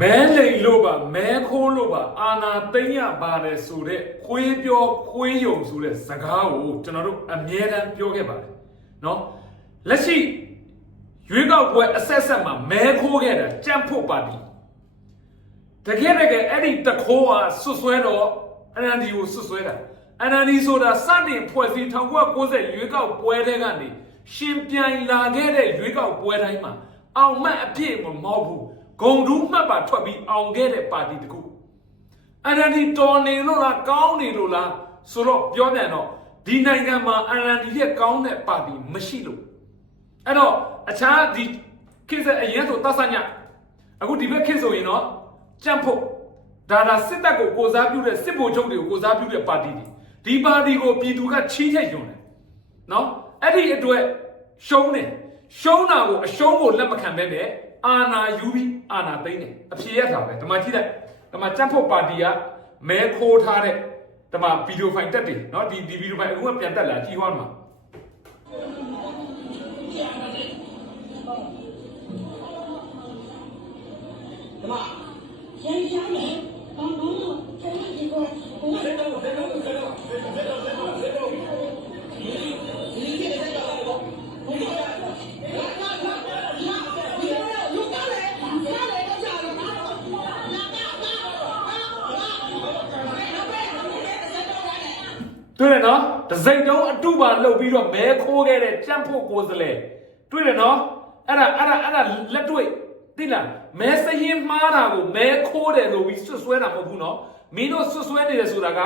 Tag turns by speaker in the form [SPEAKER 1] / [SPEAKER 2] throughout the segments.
[SPEAKER 1] မဲလိန်လို့ပါမဲခိုးလို့ပါအာနာသိမ့်ရပါတယ်ဆိုတဲ့ခွေးပြောခွေးယုံဆိုတဲ့စကားကိုကျွန်တော်တို့အမြဲတမ်းပြောခဲ့ပါတယ်เนาะလက်ရှိရွေးကောက်ပွဲအဆက်ဆက်မှာမဲခိုးခဲ့တာကြံ့ဖို့ပါတီတကယ်တကယ်အဲ့ဒီတခိုးဟာဆွဆွဲတော့ NLD ကိုဆွဆွဲတာ NLD ဆိုတာစတင်ဖွဲ့စည်း1990ရွေးကောက်ပွဲတဲ့ကနေရှင်ပြိုင်လာခဲ့တဲ့ရွေးကောက်ပွဲတိုင်းမှာအောင်မှတ်အပြည့်မမဟုတ်ဘူး ဂုံတူးမှတ်ပါထွက်ပြီးအောင်ခဲ့တဲ့ပါတီတခု NLD တော်နေလို့လားကောင်းနေလို့လားဆိုတော့ပြောပြန်တော့ဒီနိုင်ငံမှာ NLD ရဲ့ကောင်းတဲ့ပါတီမရှိလို့အဲ့တော့အခြားဒီခေတ်ဆက်အရင်ဆိုတဆညအခုဒီဘက်ခေတ်ဆိုရင်တော့ကြံ့ဖို့ဒါဒါစစ်တပ်ကိုကိုစားပြုတဲ့စစ်ဗိုလ်ချုပ်တွေကိုကိုစားပြုတဲ့ပါတီတွေဒီပါတီကိုပြည်သူကချီးချက်ယွန်းတယ်နော်အဲ့ဒီအတွက်ရှုံးတယ်ရှုံးတာကိုအရှုံးကိုလက်မခံဘဲနဲ့ အာနာယူပြီးအာနာသိမ်းတယ်အဖြေရတာပဲဒီမှာကြည့်လိုက်ဒီမှာကြံ့ဖို့ပါတီကမဲခိုးထားတဲ့ဒီမှာဗီဒီယိုဖိုင်တက်တယ်နော်ဒီဒီဗီဒီယိုဖိုင်အခုကပြန်တက်လာကြည့်ဟောမှာ
[SPEAKER 2] 怎么？
[SPEAKER 1] စိမ့်တုံးအတုပါလှုပ်ပြီးတော့မဲခိုးခဲ့တဲ့ကြံ့ဖို့ကိုယ်စလဲတွေ့တယ်နော်အဲ့ဒါအဲ့ဒါအဲ့ဒါလက်တွေ့သိလားမဲစရင်မှားတာကိုမဲခိုးတယ်လို့ပြီးဆွဆွဲတာမဟုတ်ဘူးနော်မင်းတို့ဆွဆွဲနေတယ်ဆိုတာက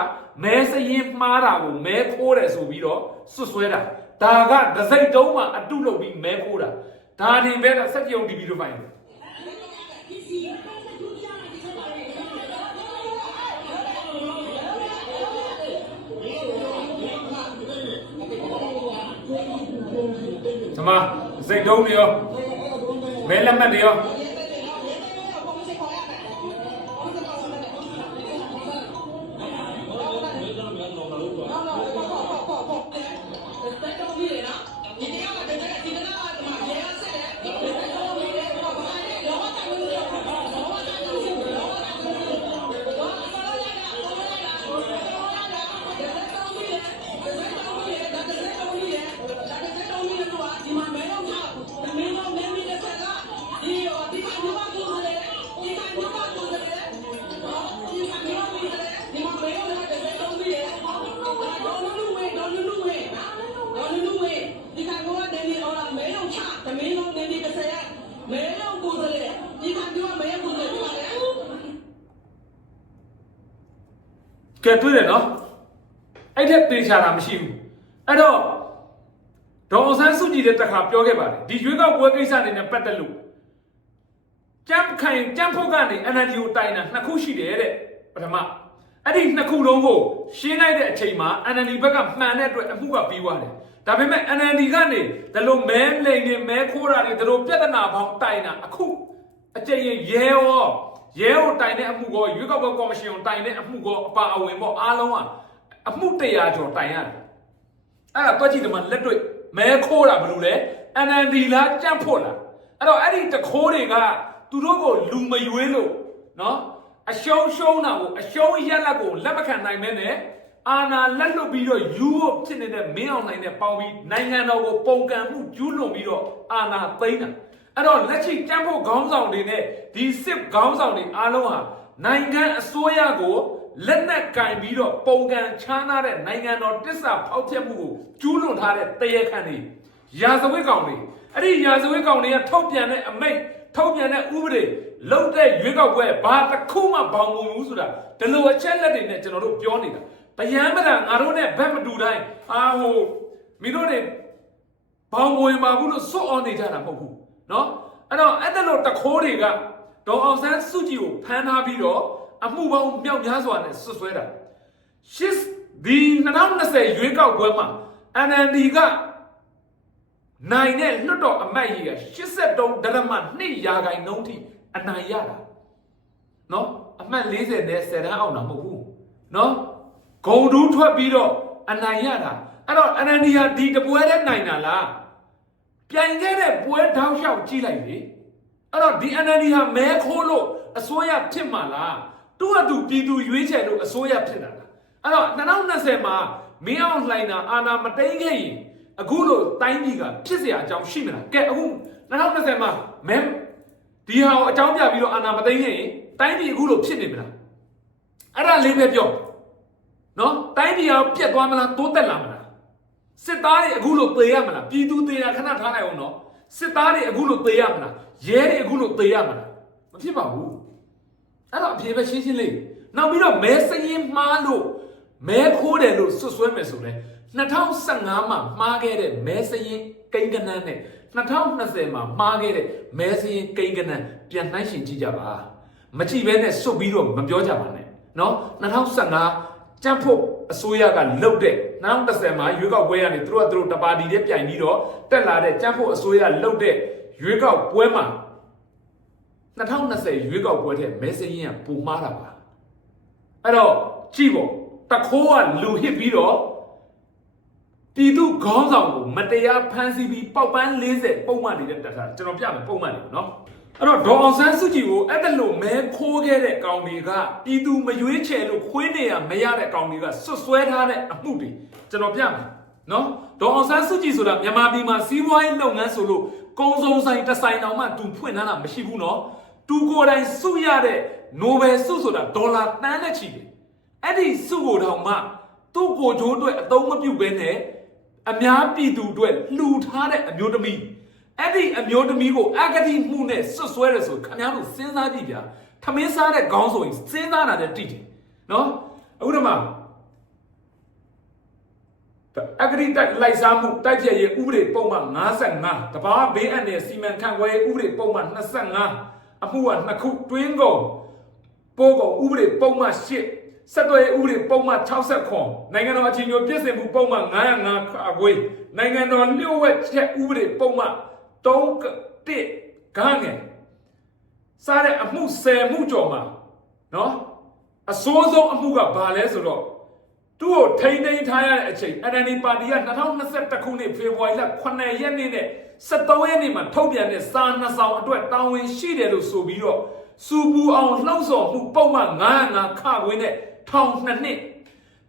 [SPEAKER 1] မဲစရင်မှားတာကိုမဲခိုးတယ်ဆိုပြီးတော့ဆွဆွဲတာဒါကဒစိမ့်တုံးမှာအတုလုပ်ပြီးမဲခိုးတာဒါတင်ပဲစက်ကြုံဒီဗီဒီယိုဖိုင်ဒီ မှာစိတ်တုံးတွေရောမဲလက်မှတ်တွေရော ကဲတွေ့တယ်နော်အဲ့ထက်သေချာတာမရှိဘူးအဲ့တော့ဒေါ်အောင်ဆန်းစုကြည်တဲ့တခါပြောခဲ့ပါတယ်ဒီရွေးကောက်ပွဲကိစ္စတွေနဲ့ပတ်သက်လို့ကြမ်းခိုင်ကြမ်းဖို့ကနေ NLD ကိုတိုင်တာနှစ်ခုရှိတယ်တဲ့ပထမအဲ့ဒီနှစ်ခုလုံးကိုရှင်းလိုက်တဲ့အချိန်မှာ NLD ဘက်ကမှန်တဲ့အတွက်အမှုကပြီးသွားတယ်ဒါပေမဲ့ NLD ကနေဒီလိုမဲလိန်နေမဲခိုးတာတွေဒီလိုပြဿနာပေါင်းတိုင်တာအခုအကြိမ်ရင်ရဲ ရောရဲကိုတိုင်တဲ့အမှုကောရွေးကောက်ပွဲကော်မရှင်ကိုတိုင်တဲ့အမှုကောအပါအဝင်ပေါ့အားလုံးကအမှု100ကျော်တိုင်ရတယ်အဲ့ဒါတွက်ကြည့်တယ်မှာလက်တွေ့မဲခိုးတာဘယ်လိုလဲ NLD လားကြန့်ဖို့လားအဲ့တော့အဲ့ဒီတခိုးတွေကသူတို့ကိုလူမရွေးလို့နော်အရှုံးရှုံးတာကိုအရှုံးရက်လက်ကိုလက်မခံနိုင်မဲနဲ့အာနာလက်လွတ်ပြီးတော့ယူဖို့ဖြစ်နေတဲ့မင်းအောင်နိုင်တဲ့ပေါင်းပြီးနိုင်ငံတော်ကိုပုံကံမှုကျူးလွန်ပြီးတော့အာနာသိမ်းတာ အဲ့တော့လက်ရှိကြမ်းဖို့ခေါင်းဆောင်တွေနဲ့ဒီစစ်ခေါင်းဆောင်တွေအားလုံးဟာနိုင်ငံအစိုးရကိုလက်နက်ကင်ပြီးတော့ပုံကံချားနာတဲ့နိုင်ငံတော်တစ္ဆာဖောက်ဖျက်မှုကိုကျူးလွန်ထားတဲ့တရေခန့်တွေရာဇဝတ်ကောင်တွေအဲ့ဒီရာဇဝတ်ကောင်တွေကထုတ်ပြန်တဲ့အမိန့်ထုတ်ပြန်တဲ့ဥပဒေလုံတဲ့ရွေးကောက်ပွဲဘာတစ်ခုမှဘောင်မဝင်ဘူးဆိုတာဒီလိုအချက်လက်တွေနဲ့ကျွန်တော်တို့ပြောနေတာဗျမ်းမတာငါတို့နဲ့ဘက်မတူတိုင်းအာဟိုမင်းတို့တွေဘောင်ဝင်ပါဘူးလို့စွတ်အောင်နေကြတာမဟုတ်ဘူး နော်အဲ့တော့အဲ့ဒါလို့တခိုးတွေကဒေါ်အောင်ဆန်းစုကြည်ကိုဖမ်းထားပြီးတော့အမှုပေါင်းမြောက်များစွာနဲ့ဆွဆွဲတာရှစ်ဒီ2020ရွေးကောက်ပွဲမှာ NLD ကနိုင်တဲ့လွတ်တော်အမတ်ကြီးက83ဒရမ2ရာခိုင်နှုန်းထိအနိုင်ရတာနော်အမှတ်40နဲ့10တန်းအောင်တာမဟုတ်ဘူးနော်ဂုံတူးထွက်ပြီးတော့အနိုင်ရတာအဲ့တော့ NLD ကဒီတပွဲတဲ့နိုင်တာလား ပြိုင်ခဲ့တဲ့ပွဲတောက်လျှောက်ကြည့်လိုက်လေအဲ့တော့ဒီ NLD ဟာမဲခိုးလို့ အစိုးရဖြစ်မှာလားသူ့အတူပြည်သူရွေးချယ်လို့အစိုးရဖြစ်လာတာအဲ့တော့2020မှာမင်းအောင်လှိုင်တာအာဏာမတိန်ခဲ့ရင်အခုလို့တိုင်းပြည်ကဖြစ်เสียအကြောင်းရှိမလားကဲအခု2020မှာမဲဒီဟာကိုအကြောင်းပြပြီးတော့အာဏာမတိန်ခဲ့ရင်တိုင်းပြည်အခုလို့ဖြစ်နေမလားအဲ့ဒါလေးပဲပြောနော်တိုင်းပြည်ကပြက်သွားမလားတိုးတက်လာမလား စစ်သားတွေအခုလို့သေရမလားပြည်သူသေတာခဏထားလိုက်အောင်နော်စစ်သားတွေအခုလို့သေရမလားရဲတွေအခုလို့သေရမလားမဖြစ်ပါဘူးအဲ့တော့အပြေပဲရှင်းရှင်းလေးနောက်ပြီးတော့မဲစရင်မှားလို့မဲခိုးတယ်လို့ဆွဆွဲမယ်ဆိုလဲ2015မှာမှားခဲ့တဲ့မဲစရင်ကိန်းကနန်းနဲ့2020မှာမှားခဲ့တဲ့မဲစရင်ကိန်းကနန်းပြန်နှိုင်းရှင်ကြည့်ကြပါမကြည့်ဘဲနဲ့စွတ်ပြီးတော့မပြောကြပါနဲ့နော်2015 ကြံ့ဖို့အစိုးရကလှုပ်တဲ့နောက်30မှာရွေးကောက်ပွဲကနေသူတို့ကသူတို့တပါတီနဲ့ပြိုင်ပြီးတော့တက်လာတဲ့ကြံ့ဖို့အစိုးရလှုပ်တဲ့ရွေးကောက်ပွဲမှာ2020ရွေးကောက်ပွဲတဲ့မဲစင်းရင်ကပုံမှားတာပါအဲ့တော့ကြည့်ပေါ့တခိုးကလူဟစ်ပြီးတော့ပြည်သူခေါင်းဆောင်ကိုမတရားဖမ်းဆီးပြီးပေါက်ပန်း40ပုံမှန်နေတဲ့တက်တာကျွန်တော်ပြမယ်ပုံမှန်လေးနော် အဲ့တော့ဒေါ်အောင်ဆန်းစုကြည်ကိုအဲ့ဒါလို့မဲခိုးခဲ့တဲ့ကောင်တွေကပြည်သူမရွေးချယ်လို့ခွေးနေရမရတဲ့ကောင်တွေကဆွတ်ဆွဲထားတဲ့အမှုတွေကျွန်တော်ပြမယ်နော်ဒေါ်အောင်ဆန်းစုကြည်ဆိုတာမြန်မာပြည်မှာစီးပွားရေးလုပ်ငန်းဆိုလို့ကုံစုံဆိုင်တစ်ဆိုင်တောင်မှတူဖွင့်ထားတာမရှိဘူးနော်တူကိုယ်တိုင်စုရတဲ့နိုဘယ်စုဆိုတာဒေါ်လာတန်းနဲ့ချီတယ်အဲ့ဒီစုကိုတောင်မှသူ့ကိုယ်ကျိုးအတွက်အသုံးမပြုဘဲနဲ့အများပြည်သူအတွက်လှူထားတဲ့အမျိုးသမီး အဲ့ဒီအမျိုးသမီးကိုအဂတိမှုနဲ့ဆွတ်ဆွဲရဆိုခင်ဗျားတို့စဉ်းစားကြည့်ဗျာထမင်းစားတဲ့ခေါင်းဆိုရင်စဉ်းစားတာနဲ့တိတယ်နော်အခုတော့မှအဂတိတိုက်လိုက်စားမှုတိုက်ဖြတ်ရေးဥပဒေပုံမှန်55တဘာဘေးအန္တရာယ်စီမံခန့်ခွဲရေးဥပဒေပုံမှန်25အမှုကနှစ်ခုတွင်းကုန်ပိုးကုန်ဥပဒေပုံမှန်8ဆက်သွယ်ရေးဥပဒေပုံမှန်60နိုင်ငံတော်အချင်းချင်းပြည်စင်မှုပုံမှန်905အကွေးနိုင်ငံတော်လျှို့ဝှက်ချက်ဥပဒေပုံမှန် 3တစ်ဂန်းငယ်စားတဲ့အမှု10မှုကျော်မှာနော်အစိုးဆုံးအမှုကဘာလဲဆိုတော့သူ့ကိုထိမ့်သိမ်းထားရတဲ့အချိန် NLD ပါတီက2021ခုနှစ်ဖေဖော်ဝါရီလ9ရက်နေ့နဲ့73ရက်နေ့မှာထုတ်ပြန်တဲ့စာနှစ်စောင်အတွက်တာဝန်ရှိတယ်လို့ဆိုပြီးတော့စူပူအောင်လှုံ့ဆော်မှုပုံမှန်905ခခွင်းနဲ့ထောင်နှစ်နှစ်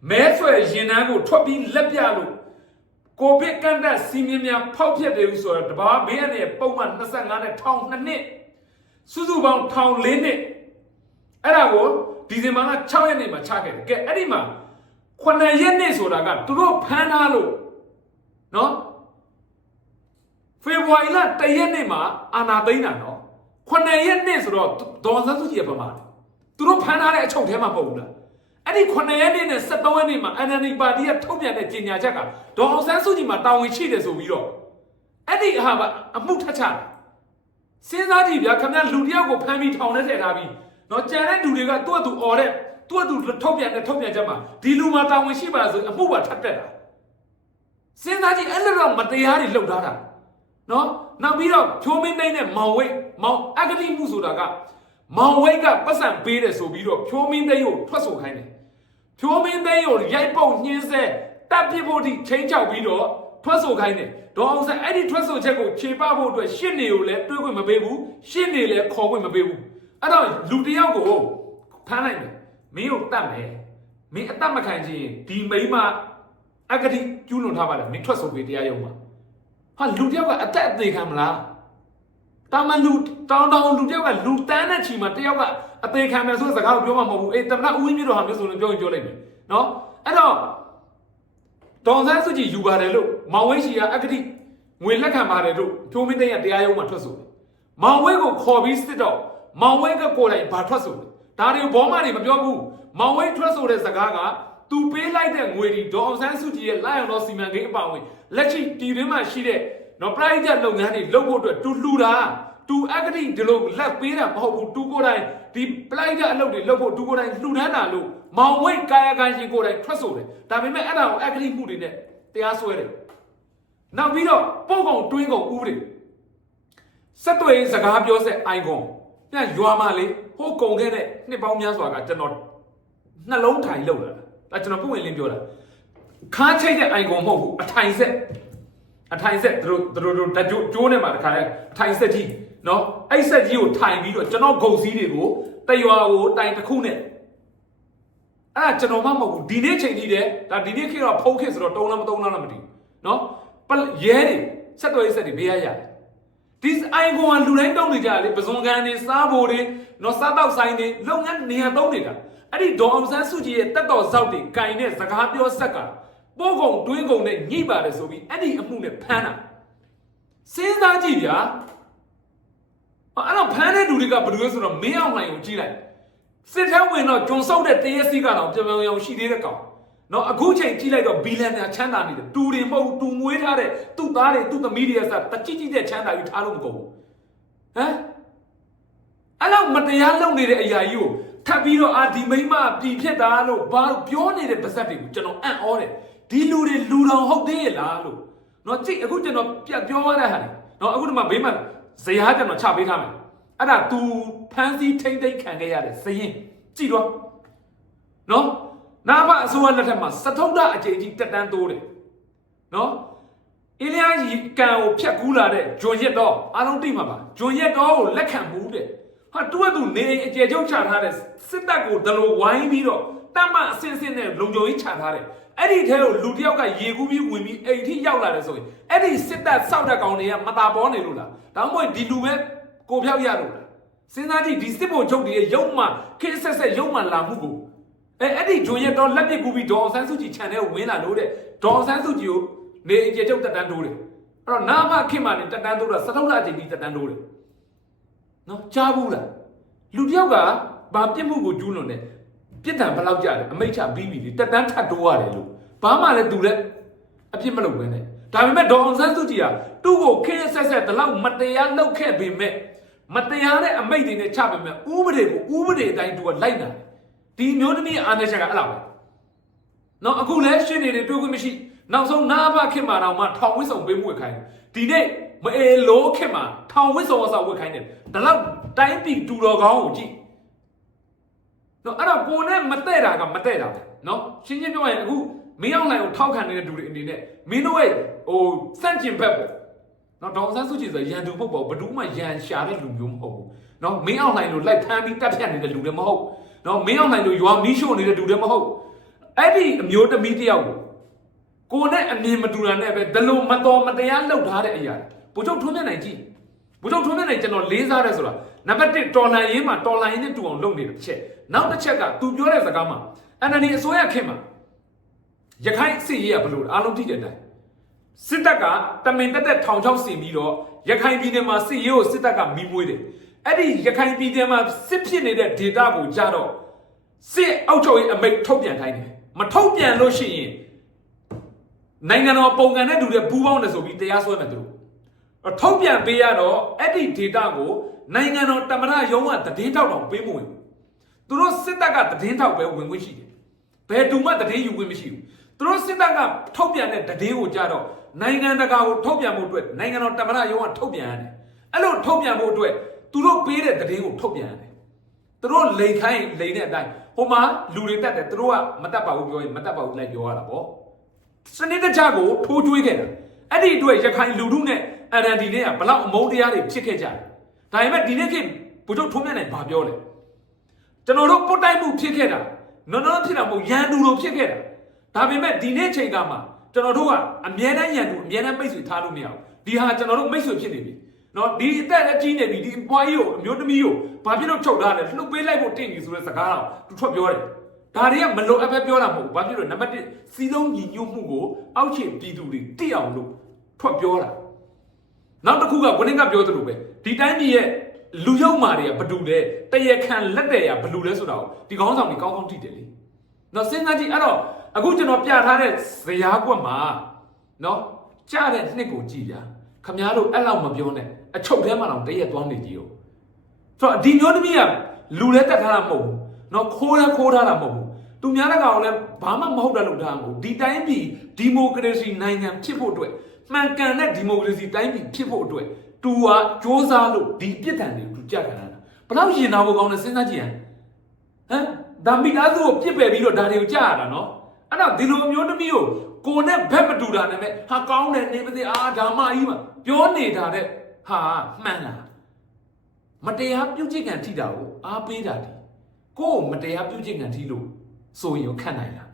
[SPEAKER 1] မဲဆွယ်ရင်နှန်းကိုထွက်ပြီးလက်ပြလို့ ကိုဗစ်ကန်တဲ့စီမင်းများဖောက်ဖျက်တယ်လို့ဆိုတော့တဘာဘေးရတဲ့ပုံမှန်25နဲ့ထောင်2နှစ်စုစုပေါင်းထောင်4နှစ်အဲ့ဒါကိုဒီဇင်ဘာလ6ရက်နေ့မှာချခဲ့တယ်ကဲအဲ့ဒီမှာ9ရက်နေ့ဆိုတာကသူတို့ဖမ်းထားလို့နော်ဖေဖော်ဝါရီလ1ရက်နေ့မှာအာနာသိန်းတာနော်9ရက်နေ့ဆိုတော့ဒေါ်စန်းစုကြည်ကပမာတယ်သူတို့ဖမ်းထားတဲ့အချုပ်ထဲမှာပုံဘူးလား အဲ့ဒီ9ရက်နေ့နဲ့73ရက်နေ့မှာ NLD ပါတီကထုတ်ပြန်တဲ့ကြေညာချက်ကဒေါ်အောင်ဆန်းစုကြည်မှာတာဝန်ရှိတယ်ဆိုပြီးတော့အဲ့ဒီအဟာအမှုထက်ချတယ်စဉ်းစားကြည့်ဗျာခင်ဗျာလူတယောက်ကိုဖမ်းပြီးထောင်ထဲထည့်ထားပြီးတော့ကြံတဲ့လူတွေကသူ့အတူអော်တဲ့သူ့အတူထုတ်ပြန်တဲ့ထုတ်ပြန်ချက်မှာဒီလူမှာတာဝန်ရှိပါလားဆိုအမှုပါထပ်တက်တာစဉ်းစားကြည့်အဲ့လိုတော့မတရားတွေလှုပ်ထားတာနော်နောက်ပြီးတော့ဖြိုးမင်းသိန်းနဲ့မောင်ဝိတ်မောင်အဂတိမှုဆိုတာက မောင်ဝိတ်ကပတ်စံပေးတယ်ဆိုပြီးတော့ဖြိုးမင်းသိန်းကိုထွက်ဆိုခိုင်းတယ်ဖြိုးမင်းသိန်းကိုရိုက်ပုတ်ညှင်းဆဲတပ်ပစ်ဖို့ဒီချိန်ချောက်ပြီးတော့ထွက်ဆိုခိုင်းတယ်ဒေါအောင်ဆန်းအဲ့ဒီထွက်ဆိုချက်ကိုခြေပဖို့အတွက်ရှစ်နေကိုလည်းတွေးခွင့်မပေးဘူးရှစ်နေလည်းခေါ်ခွင့်မပေးဘူးအဲ့တော့လူတစ်ယောက်ကိုဖမ်းလိုက်မယ်မင်းကိုတတ်မယ်မင်းအတတ်မခံချင်ဒီမိန်းမအဂတိကျူးလွန်ထားပါလေမင်းထွက်ဆိုပေးတရားရုံးမှာဟာလူတစ်ယောက်ကအသက်အသေးခံမလား တာမန်လူတောင်းတောင်းလူတစ်ယောက်ကလူတန်းတဲ့ချီမှာတစ်ယောက်ကအသေးခံမယ်ဆိုတဲ့စကားကိုပြောမှာမဟုတ်ဘူးအေးတမနာဦးဝင်းမြင့်တော်ဟာမျိုးဆိုရင်ပြောရင်ပြောလိုက်မယ်နော်အဲ့တော့ဒေါန်ဆန်းစုကြည်ယူပါတယ်လို့မောင်ဝင်းရှိကအဂတိငွေလက်ခံပါတယ်လို့ဖြိုးမင်းသိန်းကတရားရုံးမှာထွက်ဆိုတယ်မောင်ဝင်းကိုခေါ်ပြီးစစ်တော့မောင်ဝင်းကကိုယ်တိုင်ဘာထွက်ဆိုလဲဒါတွေဘောမတွေမပြောဘူးမောင်ဝင်းထွက်ဆိုတဲ့စကားကသူပေးလိုက်တဲ့ငွေဒီဒေါအောင်ဆန်းစုကြည်ရဲ့လိုက်အောင်တော့စီမံကိန်းအပါအဝင်လက်ရှိတီရင်းမှာရှိတဲ့ နော်ပရိုက်ဂျက်လုပ်ငန်းတွေလုပ်ဖို့အတွက်တူလှူတာတူအဂတိဒီလိုလက်ပေးတာမဟုတ်ဘူးတူကိုယ်တိုင်ဒီပရိုက်ဂျက်အလုပ်တွေလုပ်ဖို့တူကိုယ်တိုင်လှူဒန်းတာလို့မောင်ဝိတ်ကာယကံရှင်ကိုယ်တိုင်ထွက်ဆိုတယ်ဒါပေမဲ့အဲ့ဒါကိုအဂတိမှုတွေနဲ့တရားစွဲတယ်နောက်ပြီးတော့ပို့ကောင်တွင်းကောင်ဥပဒေဆက်သွယ်ရေးစကားပြောဆက်အိုင်ကွန်ပြန်ရွာမလေးဟိုကုံခဲ့တဲ့နှစ်ပေါင်းများစွာကကျွန်တော်နှလုံးထိုင်လောက်လာတာဒါကျွန်တော်ပုံဝင်လင်းပြောတာခါချိတ်တဲ့အိုင်ကွန်မဟုတ်ဘူးအထိုင်ဆက် အထိုင်ဆက်သူတို့သူတို့တကြိုးကျိုးနေမှာတခါလဲအထိုင်ဆက်ကြီးနော်အဲ့ဆက်ကြီးကိုထိုင်ပြီးတော့ကျွန်တော်ဂုံစည်းတွေကိုတရွာကိုတိုင်တစ်ခုနဲ့အဲ့ဒါကျွန်တော်မှမဟုတ်ဘူးဒီနေ့ချိန်ကြီးတယ်ဒါဒီနေ့ခေတ်တော့ဖုံးခေတ်ဆိုတော့တုံးလားမတုံးလားမသိဘူးနော်ပလရဲတွေဆက်တော်ရေးဆက်တွေဘေးရရတယ်ဒီအိုင်ကွန်ကလူတိုင်းတောင်းနေကြတယ်လေပဇွန်ကန်တွေစားဖို့တွေနော်စားတော့ဆိုင်တွေလုပ်ငန်းနေရာသုံးနေတာအဲ့ဒီဒေါ်အောင်ဆန်းစုကြည်ရဲ့တက်တော်ဇောက်တွေကင်တဲ့စကားပြောဆက်က ပို့ကုံတွင်းကုံနဲ့ညှိပါတယ်ဆိုပြီးအဲ့ဒီအမှုနဲ့ဖမ်းတာစဉ်းစားကြည့်ဗျာအဲ့တော့ဖမ်းတဲ့လူတွေကဘယ်လိုလဲဆိုတော့မင်းအောင်နိုင်ကိုကြည့်လိုက်စစ်ထဲဝင်တော့ဂျွန်ဆုပ်တဲ့တရက်စီကတော့ပြောင်ပြောင်ရောင်ရှိသေးတဲ့ကောင်နော်အခုချိန်ကြည့်လိုက်တော့ဘီလန်နာချမ်းသာနေတယ်တူတယ်မဟုတ်ဘူးတူငွေးထားတဲ့သူ့သားတွေသူ့သမီးတွေအစားတကြည့်ကြည့်တဲ့ချမ်းသာကြီးထားလို့မကုန်ဘူးဟမ်အဲ့လောက်မတရားလုပ်နေတဲ့အရာကြီးကိုထပ်ပြီးတော့အာဒီမိမ့်မပြည်ဖြစ်တာလို့ဘာလို့ပြောနေတဲ့ပါဇက်တွေကိုကျွန်တော်အံ့ဩတယ် ဒီလူတွေလူတော်ဟုတ်သေးရဲ့လားလို့နော်ကြည့်အခုကျွန်တော်ပြပြောရတဲ့ဟာလေနော်အခုဒီမှာဘေးမှာဇရာကျွန်တော်ချပေးထားမယ်အဲ့ဒါ तू ဖန်းစီထိမ့်သိမ့်ခံခဲ့ရတဲ့ဇရင်ကြည့်တော့နော်နာဘအစိုးရလက်ထက်မှာစထုဒ္ဒအကြိမ်ကြီးတက်တန်းတိုးတယ်နော်အင်းလျာကြီးကံကိုဖြတ်ကူးလာတဲ့ဂျွန်ရက်တော့အားလုံးသိမှာပါဂျွန်ရက်တော့ကိုလက်ခံမှုတဲ့ဟာသူကသူနေအိမ်အကျယ်ချုပ်ချထားတဲ့စစ်တပ်ကိုဒလိုဝိုင်းပြီးတော့တတ်မှတ်အစင်စင်နဲ့လုံခြုံရေးချထားတယ် အဲ့ဒီထဲကိုလူတစ်ယောက်ကရေကူးပြီးဝင်ပြီးအိမ်ထိရောက်လာတယ်ဆိုရင်အဲ့ဒီစစ်တပ်စောက်တဲ့ကောင်တွေကမတာပေါ်နေလို့လားဒါမှမဟုတ်ဒီလူပဲကိုဖြောက်ရလို့လားစဉ်းစားကြည့်ဒီစစ်ဘုံချုပ်တွေရဲ့ရုံမှခင်းဆက်ဆက်ရုံမှလာမှုကိုအဲအဲ့ဒီဂျွန်ရက်တော့လက်ပစ်ကူးပြီးဒေါ်အောင်ဆန်းစုကြည်ခြံထဲကိုဝင်လာလို့တဲ့ဒေါ်အောင်ဆန်းစုကြည်ကိုနေအကျယ်ချုပ်တက်တန်းတိုးတယ်အဲ့တော့နာမခင်မာနေတက်တန်းတိုးတော့စထုံးလာချိန်ပြီးတက်တန်းတိုးတယ်နော်ကြားဘူးလားလူတစ်ယောက်ကဘာပြစ်မှုကိုကျူးလွန်တယ် ပြစ်ဒဏ်ဘယ်လောက်ကြတယ်အမိတ်ချပြီးပြီလေတက်တန်းထပ်တိုးရတယ်လို့ဘာမှလည်းသူလည်းအပြစ်မလုပ်ဘဲနဲ့ဒါပေမဲ့ဒေါ်အောင်ဆန်းစုကြည်ကသူ့ကိုခင်းဆက်ဆက်တလောက်မတရားလုပ်ခဲ့ပေမဲ့မတရားတဲ့အမိတ်တွေနဲ့ချပေမဲ့ဥပဒေကိုဥပဒေအတိုင်းသူကလိုက်နာတယ်ဒီမျိုးသမီးအာနေချက်ကအဲ့လောက်ပဲနော်အခုလည်းရှင်းနေတယ်တွေ့ခွင့်မရှိနောက်ဆုံးနာဘခင်မာတော်မှထောင်ဝစ်ဆောင်ပေးမှုဝတ်ခိုင်းတယ်ဒီနေ့မအေလိုခင်မာထောင်ဝစ်ဆောင်အစားဝတ်ခိုင်းတယ်ဒါလောက်တိုင်းပြည်တူတော်ကောင်းကိုကြည့် နော်အဲ့တော့ကိုနဲ့မတဲ့တာကမတဲ့တာပဲနော်ရှင်းရှင်းပြောရင်အခုမင်းအောင်လိုင်ကိုထောက်ခံနေတဲ့လူတွေအနေနဲ့မင်းတို့ရဲ့ဟိုစန့်ကျင်ဘက်ပေါ့နော်ဒေါအောင်ဆန်းစုကြည်ဆိုရန်သူပုတ်ပေါ့ဘယ်သူမှရန်ရှာတဲ့လူမျိုးမဟုတ်ဘူးနော်မင်းအောင်လိုင်လို့လိုက်ဖမ်းပြီးတက်ဖြတ်နေတဲ့လူတွေမဟုတ်နော်မင်းအောင်လိုင်လို့ရွာမီးရှို့နေတဲ့လူတွေမဟုတ်အဲ့ဒီအမျိုးသမီးတယောက်ကိုကိုနဲ့အမြင်မတူတာနဲ့ပဲဒလို့မတော်မတရားလုပ်ထားတဲ့အရာဘုချုပ်ထွန်းမြတ်နိုင်ကြည့် ဘုချုပ်ထွန်းမြတ်နိုင်ကျွန်တော်လေးစားတယ်ဆိုတာနံပါတ်1တော်လန်ရေးမှာတော်လန်ရေးနဲ့တူအောင်လုပ်နေတဲ့တစ်ချက်နောက်တစ်ချက်ကသူပြောတဲ့စကားမှာအန်နနီအစိုးရခင်မှာရခိုင်စစ်ရေးကဘလို့အားလုံးသိတဲ့အတိုင်းစစ်တပ်ကတမင်တက်တက်ထောင်ချောက်ဆင်ပြီးတော့ရခိုင်ပြည်နယ်မှာစစ်ရေးကိုစစ်တပ်ကမီးမွေးတယ်အဲ့ဒီရခိုင်ပြည်နယ်မှာစစ်ဖြစ်နေတဲ့ဒေသကိုကြတော့စစ်အောက်ချုပ်ရေးအမိတ်ထုတ်ပြန်ခိုင်းတယ်မထုတ်ပြန်လို့ရှိရင်နိုင်ငံတော်ပုံကန်တဲ့လူတွေပူးပေါင်းတယ်ဆိုပြီးတရားစွဲမယ်သူတို့ ထုတ်ပြန်ပေးရတော့အဲ့ဒီဒေတာကိုနိုင်ငံတော်တမရရုံးကတည်င်းထောက်တောင်ပေးမဝင်ဘူးသူတို့စစ်တပ်ကတည်င်းထောက်ပဲဝင်ခွင့်ရှိတယ်ဘယ်တူမှတည်င်းယူခွင့်မရှိဘူးသူတို့စစ်တပ်ကထုတ်ပြန်တဲ့တည်င်းကိုကြတော့နိုင်ငံတကာကိုထုတ်ပြန်ဖို့အတွက်နိုင်ငံတော်တမရရုံးကထုတ်ပြန်ရတယ်အဲ့လိုထုတ်ပြန်ဖို့အတွက်သူတို့ပေးတဲ့တည်င်းကိုထုတ်ပြန်ရတယ်သူတို့လိန်ခိုင်းလိန်တဲ့အတိုင်းဟိုမှာလူတွေတက်တယ်သူတို့ကမတက်ပါဘူးပြောရင်မတက်ပါဘူးလိုက်ပြောရတာပေါ့စနစ်တကျကိုထိုးကျွေးခဲ့တာအဲ့ဒီအတွက်ရခိုင်လူထုနဲ့ အရန်ဒီနဲ့ကဘလောက်အမုန်းတရားတွေဖြစ်ခဲ့ကြတယ်ဒါပေမဲ့ဒီနေ့ခေတ်ဘုချုပ်ထုံးမြတ်နိုင်ဘာပြောလဲကျွန်တော်တို့ပုတ်တိုက်မှုဖြစ်ခဲ့တာနော်နော်ဖြစ်တာမဟုတ်ရန်သူလိုဖြစ်ခဲ့တာဒါပေမဲ့ဒီနေ့ချိန်ကမှကျွန်တော်တို့ကအမြဲတမ်းရန်သူအမြဲတမ်းမိတ်ဆွေထားလို့မရဘူးဒီဟာကျွန်တော်တို့မိတ်ဆွေဖြစ်နေပြီနော်ဒီအသက်လည်းကြီးနေပြီဒီပွားကြီးကိုအမျိုးသမီးကိုဘာဖြစ်လို့ချုပ်ထားလဲလှုပ်ပေးလိုက်ဖို့တင့်ပြီဆိုတဲ့စကားတော့သူထွက်ပြောတယ်ဒါတွေကမလိုအပ်ပဲပြောတာမဟုတ်ဘူး။ဘာဖြစ်လို့နံပါတ်1စီးလုံးညီညွတ်မှုကိုအောက်ခြေပြည်သူတွေသိအောင်လို့ထွက်ပြောတာ။ နောက်တစ်ခုကဝင်းကပြောသလိုပဲဒီတိုင်းပြည်ရဲ့လူယုံမာတွေကဘယ်သူလဲတရခံလက်တယ်ရဘယ်သူလဲဆိုတာကိုဒီကောင်းဆောင်ကြီးကောင်းကောင်းထိတယ်လေနော်စဉ်းစားကြည့်အဲ့တော့အခုကျွန်တော်ပြထားတဲ့ဇရာကွက်မှာနော်ကြားတဲ့နှစ်ကိုကြည့်ပြခမားတို့အဲ့လောက်မပြောနဲ့အချုပ်ထဲမှာတော့တရက်သွားနေကြည့်ရောဆိုတော့ဒီမျိုးသမီးကလူလဲတက်ထားတာမဟုတ်ဘူးနော်ခိုးလဲခိုးထားတာမဟုတ်ဘူးသူများတဲ့ကောင်လည်းဘာမှမဟုတ်တာလို့ထားမှာဒီတိုင်းပြည်ဒီမိုကရေစီနိုင်ငံဖြစ်ဖို့အတွက် မှန်ကန်တဲ့ဒီမိုကရေစီတိုင်းပြည်ဖြစ်ဖို့အတွက်သူကစ조사လို့ဒီပြစ်ဒဏ်တွေကိုသူကြက်ခံရတာဘယ်တော့ရင်နာဖို့ကောင်းလဲစဉ်းစားကြည့်ဟမ်ဟမ်ဒါမိသားစုကိုပြစ်ပယ်ပြီးတော့ဒါတွေကိုကြက်ရတာနော်အဲ့တော့ဒီလိုမျိုးတမီးကိုကိုနဲ့ဘက်မတူတာနဲ့ပဲဟာကောင်းတယ်နေပါစေအာဒါမှအီးမှာပြောနေတာတဲ့ဟာမှန်လားမတရားပြုကျင့်ခံထိတာကိုအားပေးတာဒီကိုယ်မတရားပြုကျင့်ခံထိလို့ဆိုရင်ကိုခံနိုင်လား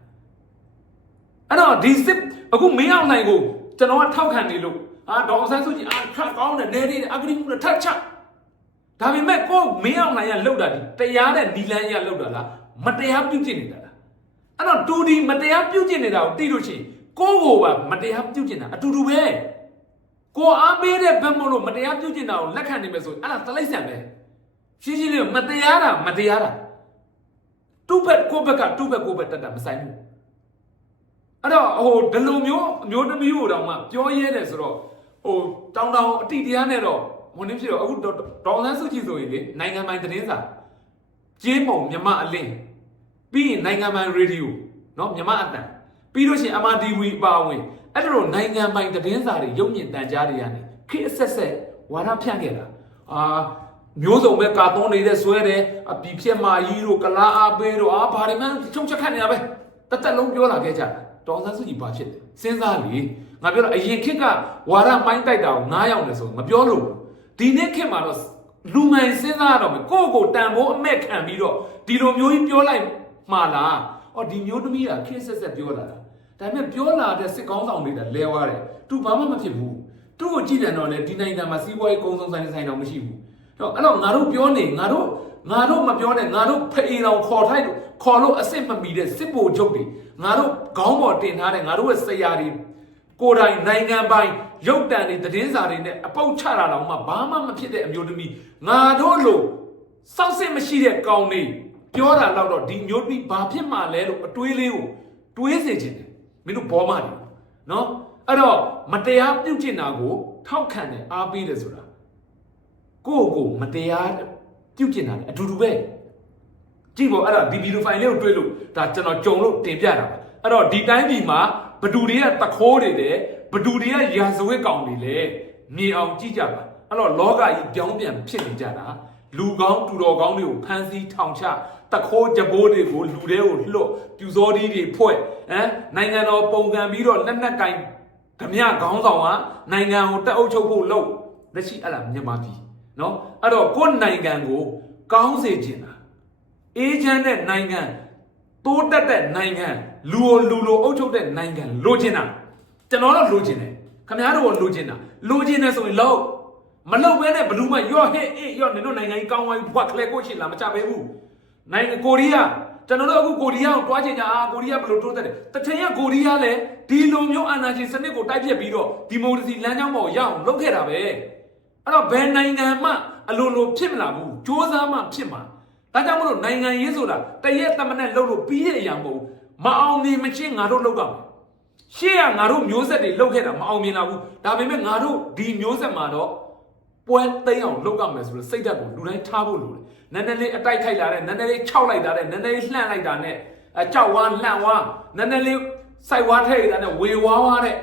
[SPEAKER 1] အဲ့တော့ဒီစစ်အခုမင်းအောင်နိုင်ကို ကျွန်တော်ကထောက်ခံနေလို့အာဒေါအောင်ဆန်းစုကြည်အာထပ်ကောင်းတယ်နေနေအဂရိမှုနဲ့ထပ်ချဒါပေမဲ့ကိုယ်မင်းအောင်နိုင်ရလောက်တာဒီတရားတဲ့နီလန်းရလောက်တာလားမတရားပြုကျင့်နေတာလားအဲ့တော့တူဒီမတရားပြုကျင့်နေတာကိုသိလို့ရှိရင်ကိုယ့်ကိုယ်ပါမတရားပြုကျင့်တာအတူတူပဲကိုယ်အားပေးတဲ့ဘက်မလို့မတရားပြုကျင့်တာကိုလက်ခံနေမယ်ဆိုရင်အဲ့ဒါတလိမ့်ဆန်ပဲရှင်းရှင်းလေးမတရားတာမတရားတာတူဘက်ကိုယ့်ဘက်ကတူဘက်ကိုယ့်ဘက်တက်တာမဆိုင်ဘူး အဲ့တော့ဟိုဒီလိုမျိုးအမျိုးသမီးကိုတောင်မှပြောရဲတယ်ဆိုတော့ဟိုတောင်းတောင်းအတိတရားနဲ့တော့ဝင်နေဖြစ်တော့အခုဒေါဒေါအောင်ဆန်းစုကြည်ဆိုရင်လေနိုင်ငံပိုင်သတင်းစာကျေးမုံမြမအလင်းပြီးရင်နိုင်ငံပိုင်ရေဒီယိုเนาะမြမအတန်ပြီးလို့ရှိရင် MRTV အပါအဝင်အဲ့ဒါလိုနိုင်ငံပိုင်သတင်းစာတွေရုပ်မြင်တန်ကြားတွေကနေခေတ်အဆက်ဆက်ဝါဒဖြန့်ခဲ့တာအာမျိုးစုံပဲကာသွန်းနေတဲ့ဆွဲတယ်အပီဖြက်မာကြီးတို့ကလားအားပေးတို့အာဘာတွေမှချုံချက်ခတ်နေတာပဲတက်တက်လုံးပြောလာခဲ့ကြတာ ဒေါအောင်ဆန်းစုကြည်ဘာဖြစ်လဲစဉ်းစားလေငါပြောတော့အရင်ခေတ်ကဝါဒမိုင်းတိုက်တာကို9ယောက်လဲဆိုမပြောလို့ဒီနေ့ခေတ်မှာတော့လူမိုင်စဉ်းစားရတော့မယ်ကိုယ့်ကိုယ်တန်ဖိုးအမက်ခံပြီးတော့ဒီလိုမျိုးကြီးပြောလိုက်မှာလားအော်ဒီမျိုးသမီးကခေတ်ဆက်ဆက်ပြောလာတာဒါပေမဲ့ပြောလာတဲ့စစ်ကောင်းဆောင်တွေကလဲသွားတယ်သူဘာမှမဖြစ်ဘူးသူ့ကိုကြည့်တယ်တော့လေဒီနိုင်ငံမှာစီးပွားရေးကုန်းဆုံးဆိုင်ဆိုင်တော့မရှိဘူးတော့အဲ့တော့ငါတို့ပြောနေငါတို့ငါတို့မပြောနဲ့ငါတို့ဖေးတော်ခေါ်ထိုက်ခေါ်လို့အစ်စ်မမီတဲ့စစ်ဗိုလ်ချုပ်တွေ ငါတို့ခေါင်းပေါ်တင်ထားတဲ့ငါတို့ရဲ့ဆရာတွေကိုယ်တိုင်နိုင်ငံပိုင်ရုပ်တံတွေသတင်းစာတွေနဲ့အပုတ်ချတာတော့မှဘာမှမဖြစ်တဲ့အမျိုးသမီးငါတို့လိုစောက်စစ်မရှိတဲ့ကောင်တွေပြောတာတော့တော့ဒီမျိုးသမီးဘာဖြစ်မှလဲလို့အတွေးလေးကိုတွေးစေချင်တယ်မင်းတို့ဘောမတွေနော်အဲ့တော့မတရားပြုတ်ကျင်တာကိုထောက်ခံတယ်အားပေးတယ်ဆိုတာကိုယ့်ကိုယ်မတရားပြုတ်ကျင်တာလေအတူတူပဲ ကြည့်ပေါ့အဲ့ဒါဒီဗီဒီယိုဖိုင်လေးကိုတွေ့လို့ဒါကျွန်တော်ကြုံလို့တင်ပြတာပါအဲ့တော့ဒီတိုင်းပြည်မှာဘဒူတွေကတခိုးတွေတယ်ဘဒူတွေကရာဇဝတ်ကောင်တွေလေမြင်အောင်ကြည့်ကြပါအဲ့တော့လောကကြီးပြောင်းပြန်ဖြစ်နေကြတာလူကောင်းတူတော်ကောင်းတွေကိုဖမ်းဆီးထောင်ချတခိုးကြဘိုးတွေကိုလူတွေကိုလှုပ်ပြူစောဒီတွေဖွဲ့ဟမ်နိုင်ငံတော်ပုံကံပြီးတော့လက်နက်ကင်ဓမြခေါင်းဆောင်ကနိုင်ငံကိုတက်အုပ်ချုပ်ဖို့လုပ်လက်ရှိအဲ့ဒါမြန်မာပြည်နော်အဲ့တော့ကိုယ်နိုင်ငံကိုကောင်းစေချင်တာ အေးချမ်းတဲ့နိုင်ငံတိုးတက်တဲ့နိုင်ငံလူကိုလူလိုအုပ်ချုပ်တဲ့နိုင်ငံလိုချင်တာကျွန်တော်တော့လိုချင်တယ်ခင်ဗျားတို့ကလိုချင်တာလိုချင်တယ်ဆိုရင်လောက်မလောက်ဘဲနဲ့ဘလူးမရော့ဟဲ့အေးရော့နင်တို့နိုင်ငံကြီးကောင်းသွားပြီဘွားကလေးကိုရှိလာမချပေးဘူးနိုင်ငံကိုရီးယားကျွန်တော်တို့အခုကိုရီးယားကိုတွားချင်ကြအာကိုရီးယားဘယ်လိုတိုးတက်တယ်တချိန်ကကိုရီးယားလည်းဒီလိုမျိုးအာဏာရှင်စနစ်ကိုတိုက်ပြက်ပြီးတော့ဒီမိုကရေစီလမ်းကြောင်းပေါ်ရအောင်လုပ်ခဲ့တာပဲအဲ့တော့ဘယ်နိုင်ငံမှအလိုလိုဖြစ်မလာဘူးစ조사မှဖြစ်မှာ ဒါကြောင့်မလို့နိုင်ငံရေးဆိုတာတရက်တမနဲ့လှုပ်လို့ပြီးရရမဟုတ်ဘူးမအောင်မြင်မချင်းငါတို့လှုပ်ကြမယ်ရှေ့ကငါတို့မျိုးဆက်တွေလှုပ်ခဲ့တာမအောင်မြင်လာဘူးဒါပေမဲ့ငါတို့ဒီမျိုးဆက်မှာတော့ပွဲသိမ်းအောင်လှုပ်ကြမယ်ဆိုလို့စိတ်ဓာတ်ကိုလူတိုင်းထားဖို့လိုတယ်နည်းနည်းလေးအတိုက်ခိုက်လာတဲ့နည်းနည်းလေးခြောက်လိုက်တာတဲ့နည်းနည်းလေးလှန့်လိုက်တာနဲ့အကြောက်ဝါလှန့်ဝါနည်းနည်းလေးစိုက်ဝါထည့်လိုက်တာနဲ့ဝေဝါဝါတဲ့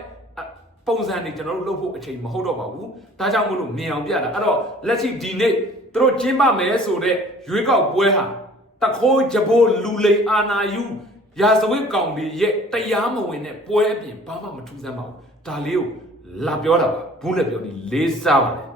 [SPEAKER 1] ပုံစံတွေကျွန်တော်တို့လုပ်ဖို့အချိန်မဟုတ်တော့ပါဘူး။ဒါကြောင့်မို့လို့မြင်အောင်ပြတာ။အဲ့တော့လက်ရှိဒီနေ့ သူတို့ကျင်းပမယ်ဆိုတဲ့ရွေးကောက်ပွဲဟာတခိုးကြဘိုးလူလိန်အာနာယူရာဇဝတ်ကောင်တွေရဲ့တရားမဝင်တဲ့ပွဲအပြင်ဘာမှမထူးဆန်းပါဘူး။ဒါလေးကိုလာပြောတာပါ။ဘူးလည်းပြောပြီးလေးစားပါတယ်